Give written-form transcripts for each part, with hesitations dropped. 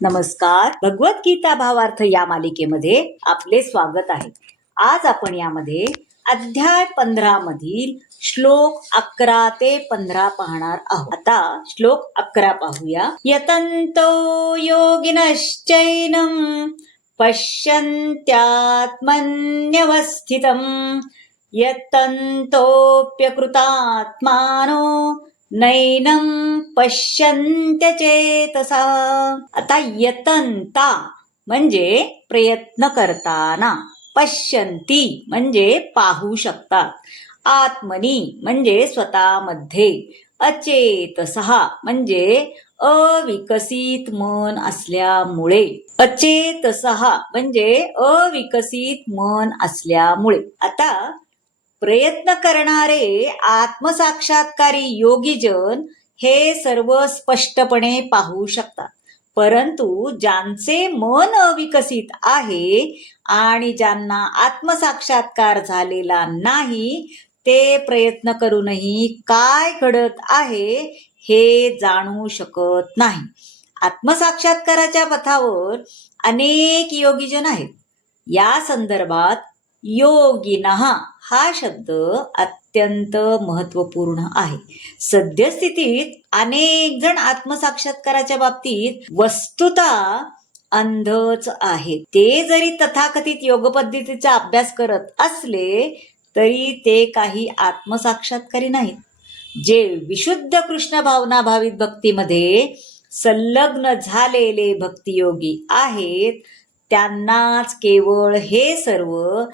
नमस्कार. भगवद्गीता भावार्थ या मालिकेमध्ये आपले स्वागत आहे. आज आपण यामध्ये अध्याय 15 मधील श्लोक 11 ते 15 पाहणार आहोत. आता श्लोक 11 पाहूया. यतन्तो योगिनश्चैनं पश्यन्त्यात्मन्यवस्थितं यतन्तोऽप्यकृतात्मानो नैनं पश्यन्त्य चेतसा. आता यतन्ता म्हणजे प्रयत्न करताना, पश्यन्ती म्हणजे पाहू शकतात, आत्मनी म्हणजे स्वतःमध्ये, अचेतसहा म्हणजे अविकसित मन असल्यामुळे, अचेतसहा म्हणजे अविकसित मन असल्यामुळे. आता प्रयत्न करणारे आत्मसाक्षात्कारी योगीजन हे सर्व स्पष्टपणे पाहू शकतात. परंतु ज्यांचे मन अविकसित आहे आणि ज्यांना आत्मसाक्षात्कार झालेला नाही, ते प्रयत्न करूनही काय घडत आहे हे जाणू शकत नाही. आत्मसाक्षात्काराच्या पथावर अनेक योगीजन आहेत. या संदर्भात योगिनः हा शब्द अत्यंत महत्वपूर्ण आहे. सद्यस्थितीत अनेक जण आत्मसाक्षात्काराच्या बाबतीत वस्तुतः अंधच आहेत. ते जरी तथाकथित योग पद्धतीचा अभ्यास करत असले तरी ते काही आत्मसाक्षात्कारी नाहीत. जे विशुद्ध कृष्ण भावना भावित भक्तीमध्ये संलग्न झालेले भक्तियोगी आहेत त्यांनाच केवळ हे सर्व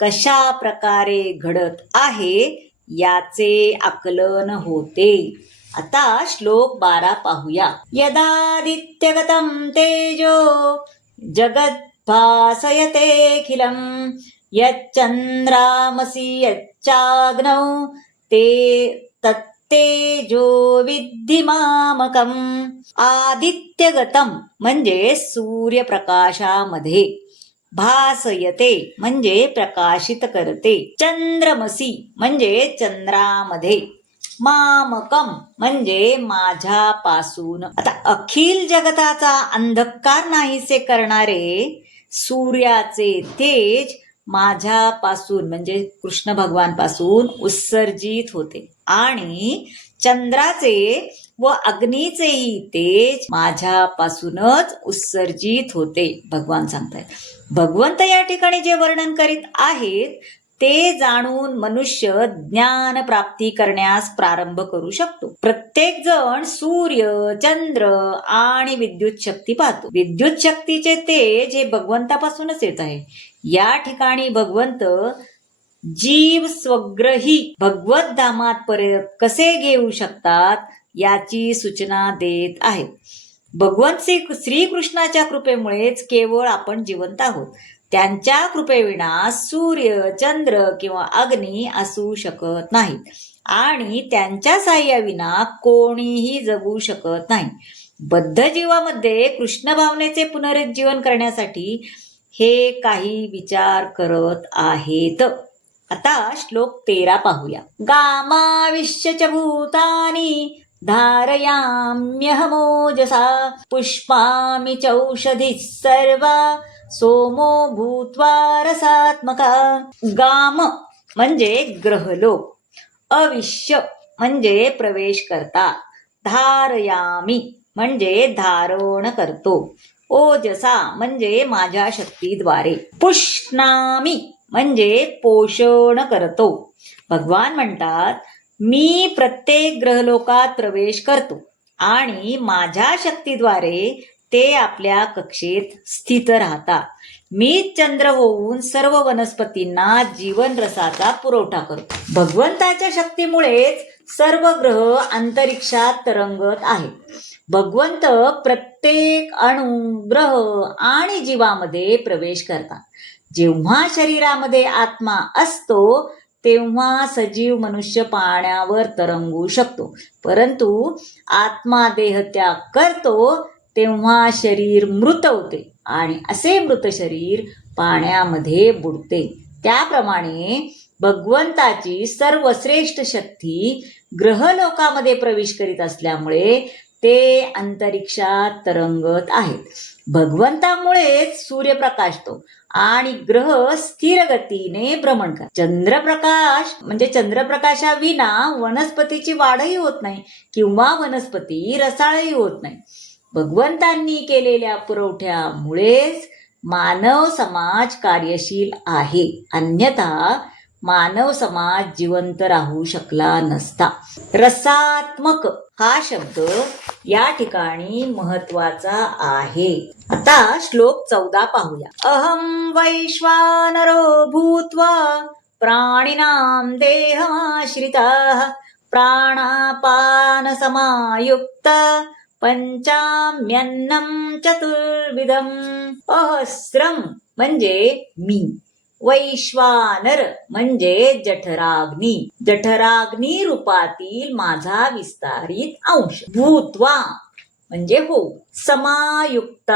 कशा प्रकारे घडत आहे याचे आकलन होते. आता श्लोक 12 पाहूया. यदादित्यगतं तेजो जगद्भासयतेऽखिलं यच्चन्द्रामसि यच्चाग्नौ ते तत्तेजो विद्धि मामकम्. आदित्यगतम म्हणजे सूर्यप्रकाशामध्ये, भासयते म्हणजे प्रकाशित करते, चंद्रमसी म्हणजे चंद्रामध्ये, मामकम म्हणजे माझ्यापासून. आता अखिल जगताचा अंधकार नाहीसे करणारे सूर्याचे तेज माझ्यापासून म्हणजे कृष्ण भगवान पासून उत्सर्जित होते आणि चंद्राचे व अग्नीचेही तेज माझ्यापासूनच उत्सर्जित होते. भगवान सांगतायत. भगवंत या ठिकाणी जे वर्णन करीत आहेत ते जाणून मनुष्य ज्ञान प्राप्ती करण्यास प्रारंभ करू शकतो. प्रत्येक जण सूर्य, चंद्र आणि विद्युत शक्ती पाहतो. विद्युत शक्तीचे तेज हे भगवंतापासूनच येत आहे. या ठिकाणी भगवंत जीव स्वग्रही भगवत धामात परत कसे घेऊ शकतात याची सूचना देत आहेत. भगवंत श्रीकृष्णाच्या कृपेमुळेच केवळ आपण जिवंत आहोत. त्यांच्या कृपेविना सूर्य, चंद्र किंवा अग्नी असू शकत नाहीत आणि त्यांच्या साह्याविना कोणीही जगू शकत नाही. बद्ध जीवामध्ये कृष्ण भावनेचे पुनरुज्जीवन करण्यासाठी हे काही विचार करत आहेत. आता श्लोक 13 पाहूया. गामाविश्य च भूतानि धारयाम्यहमोजसा पुष्पामि चौषधिः सर्वा सोमो भूत्वा रसात्मका. गाम म्हणजे ग्रहलोक, अविश्य म्हणजे प्रवेश करता, धारयामी म्हणजे धारण करतो, ओजसा म्हणजे माझ्या शक्तीद्वारे, पुष्णामी म्हणजे पोषण करतो. भगवान म्हणतात मी प्रत्येक ग्रहलोकात प्रवेश करतो आणि माझ्या शक्तीद्वारे ते आपल्या कक्षेत स्थित राहतात. मी चंद्र होऊन सर्व वनस्पतींना जीवन रसाचा पुरवठा करतो. भगवंताच्या शक्तीमुळेच सर्व ग्रह अंतरिक्षात तरंगत आहेत. भगवंत प्रत्येक अणु, ग्रह आणि जीवामध्ये प्रवेश करतात. जेव्हा शरीरामध्ये आत्मा असतो तेव्हा सजीव मनुष्य पाण्यावर तरंगू शकतो. परंतु आत्मा देह त्याग करतो तेव्हा शरीर मृत होते आणि असे मृत शरीर पाण्यामध्ये बुडते. त्याप्रमाणे भगवंताची सर्वश्रेष्ठ शक्ती ग्रहलोकामध्ये प्रवेश करीत असल्यामुळे ते अंतरिक्षात तरंगत आहेत. भगवंतामुळेच सूर्य प्रकाशतो आणि ग्रह स्थिर गतीने भ्रमण करतात. चंद्रप्रकाश म्हणजे चंद्रप्रकाशाविना वनस्पतीची वाढही होत नाही किंवा वनस्पती रसाळही होत नाही. भगवंतांनी केलेल्या पुरवठ्यामुळेच मानव समाज कार्यशील आहे, अन्यथा मानव समाज जिवंत राहू शकला नसता. रसात्मक हा शब्द या ठिकाणी महत्वाचा आहे. आता श्लोक 14 पाहूया. अहम वैश्वानरो भूत्वा प्राणिनां देहमाश्रितः प्राणापान समायुक्त पंचाम्यन्नं चतुर्विधम. अहस्रम म्हणजे मी, वैश्वानर म्हणजे जठराग्नी, जठराग्नी रूपातील माझा विस्तारित अंश, भूत्वा म्हणजे हो, समायुक्त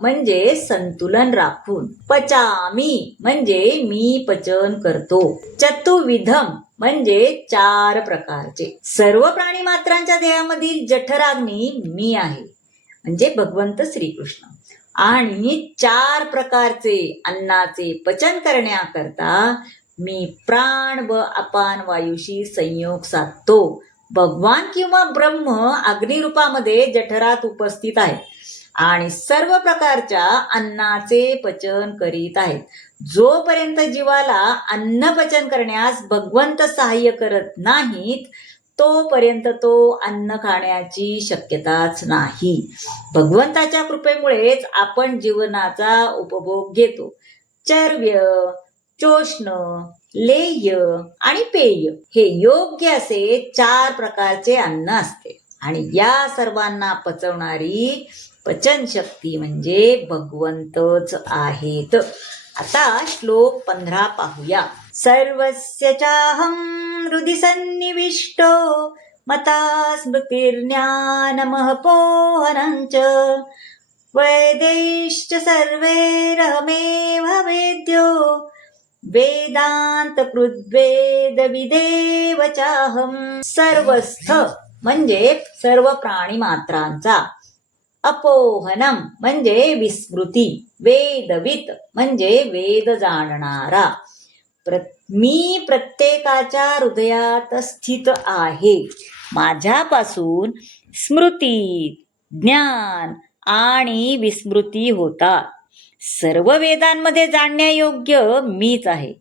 म्हणजे संतुलन राखून, पचामी म्हणजे मी पचन करतो, चतुर्विधम म्हणजे 4 प्रकारचे. सर्व प्राणी मात्रांच्या देहामधील जठराग्नी मी आहे म्हणजे भगवंत श्रीकृष्ण, आणि 4 प्रकारचे अन्नाचे पचन करण्याकरता मी प्राण व अपान वायूशी संयोग साधतो. भगवान किंवा ब्रह्म अग्निरूपामध्ये जठरात उपस्थित आहेत आणि सर्व प्रकारच्या अन्नाचे पचन करीत आहेत. जोपर्यंत जीवाला अन्न पचन करण्यास भगवंत सहाय्य करत नाहीत तोपर्यंत तो अन्न खाण्याची शक्यताच नाही. भगवंताच्या कृपेमुळेच आपण जीवनाचा उपभोग घेतो. चर्व्य, चोष्ण, लेह्य आणि पेय हे योग्य असे 4 प्रकारचे अन्न असते आणि या सर्वांना पचवणारी पचन शक्ती म्हणजे भगवंतच आहेत. आता श्लोक 15 पाहूया. सर्वस्य चाहं हृदि सन्निविष्टो मता स्मृतिर्ज्ञानमपोहनञ्च वैदैश्च सर्वैरहमेव वेद्यो वेदांत कृद्वेद विदेव चाहम. सर्वस्थ म्हणजे सर्व प्राणी मात्रांचा, अपोहनम म्हणजे विस्मृती, वेदवित म्हणजे वेद जाणणारा. मी प्रत्येकाच्या हृदयात स्थित आहे. माझ्यापासून स्मृती, ज्ञान आणि विस्मृती होतात. सर्व वेदांमध्ये जाणण्यायोग्य मीच आहे.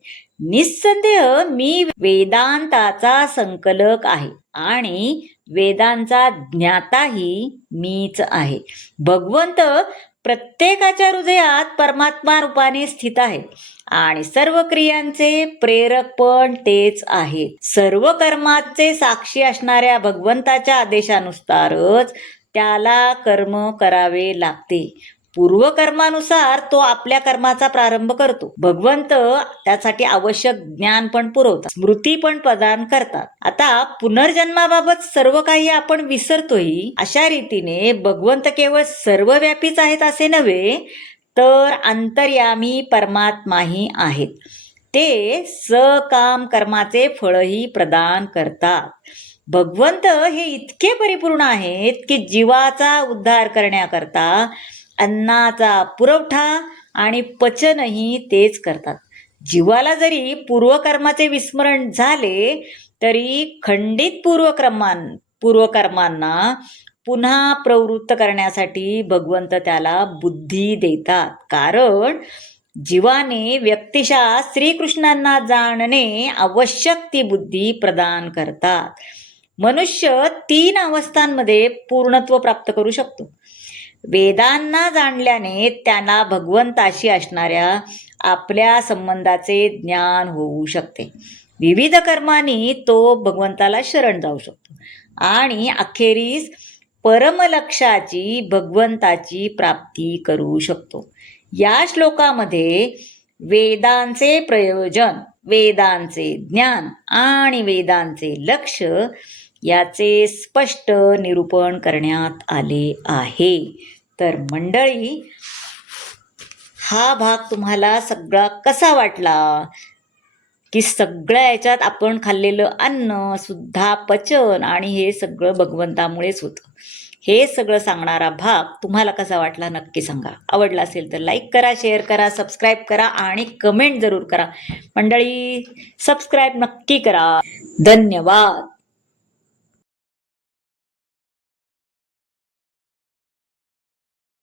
निस्संदेह मी वेदांताचा संकलक आहे आणि वेदांचा ज्ञाताही मीच आहे. भगवंत प्रत्येकाच्या हृदयात परमात्मा रूपाने स्थित आहे आणि सर्व क्रियांचे प्रेरक पण तेच आहेत. सर्व कर्माचे साक्षी असणाऱ्या भगवंताच्या आदेशानुसारच त्याला कर्म करावे लागते. पूर्वकर्मानुसार तो आपल्या कर्माचा प्रारंभ करतो. भगवंत त्यासाठी आवश्यक ज्ञान पण पुरवतात, स्मृती पण प्रदान करतात. आता पुनर्जन्माबाबत सर्व काही आपण विसरतोय. अशा रीतीने भगवंत केवळ सर्वव्यापीच आहेत असे नव्हे, तर अंतर्यामी परमात्माही आहेत. ते सकाम कर्माचे फळही प्रदान करतात. भगवंत हे इतके परिपूर्ण आहेत की जीवाचा उद्धार करण्याकरता अन्नाचा पुरवठा आणि पचनही तेच करतात. जीवाला जरी पूर्वकर्माचे विस्मरण झाले तरी खंडित पूर्वकर्मांना पुन्हा प्रवृत्त करण्यासाठी भगवंत त्याला बुद्धी देतात. कारण जीवाने व्यक्तिशः श्रीकृष्णांना जाणणे आवश्यक ती बुद्धी प्रदान करतात. मनुष्य 3 अवस्थांमध्ये पूर्णत्व प्राप्त करू शकतो. वेदांना जाणल्याने त्याला भगवंताशी असणाऱ्या आपल्या संबंधाचे ज्ञान होऊ शकते. विविध कर्मांनी तो भगवंताला शरण जाऊ शकतो आणि अखेरीस परमलक्षाची भगवंताची प्राप्ती करू शकतो. या श्लोकामध्ये वेदांचे प्रयोजन, वेदांचे ज्ञान आणि वेदांचे लक्ष याचे स्पष्ट निरूपण करण्यात आले आहे. तर मंडळी, हा भाग तुम्हाला सगळा कसा वाटला? की सगळ्या याच्यात आपण खाल्लेलं अन्न सुद्धा पचन आणि हे सगळं भगवंतामुळेच होतं. हे सगळं सांगणारा भाग तुम्हाला कसा वाटला नक्की सांगा. आवडला असेल तर लाईक करा, शेअर करा, सबस्क्राईब करा आणि कमेंट जरूर करा. मंडळी सबस्क्राईब नक्की करा. धन्यवाद.